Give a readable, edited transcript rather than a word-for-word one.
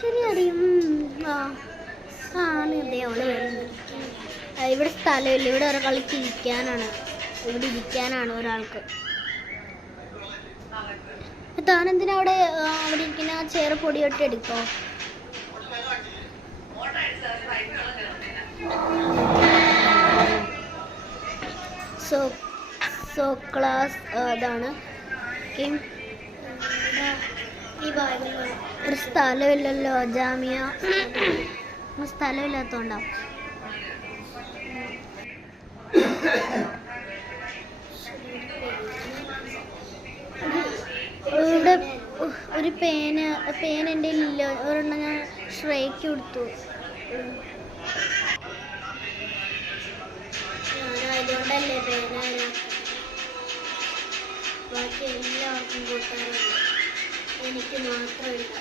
ശരി അറിയും. അതെ അവള് വരുന്നുണ്ട്. ഇവിടെ സ്ഥലമില്ല, ഇവിടെ ഒരാൾക്ക് ഇരിക്കാനാണ്, ഇവിടെ ഇരിക്കാനാണ് ഒരാൾക്ക്. താനെന്തിനാ അവിടെ ഇരിക്കുന്ന ആ ചെയർ പൊടിയൊട്ടി എടുക്കോ? സോ ക്ലാസ് അതാണ്. ഒരു സ്ഥലമില്ലല്ലോ ജാമിയ, സ്ഥലമില്ലാത്തോണ്ടാവും. ഇവിടെ ഒരു പേന എൻ്റെ ഇല്ല, ഒരെണ്ണം ഞാൻ ശ്രേക്ക് കൊടുത്തു. ഞാനായതുകൊണ്ടല്ലേ പേന, ബാക്കി എല്ലാവർക്കും കൂട്ടാറുണ്ട്, എനിക്ക് മാത്രമില്ല.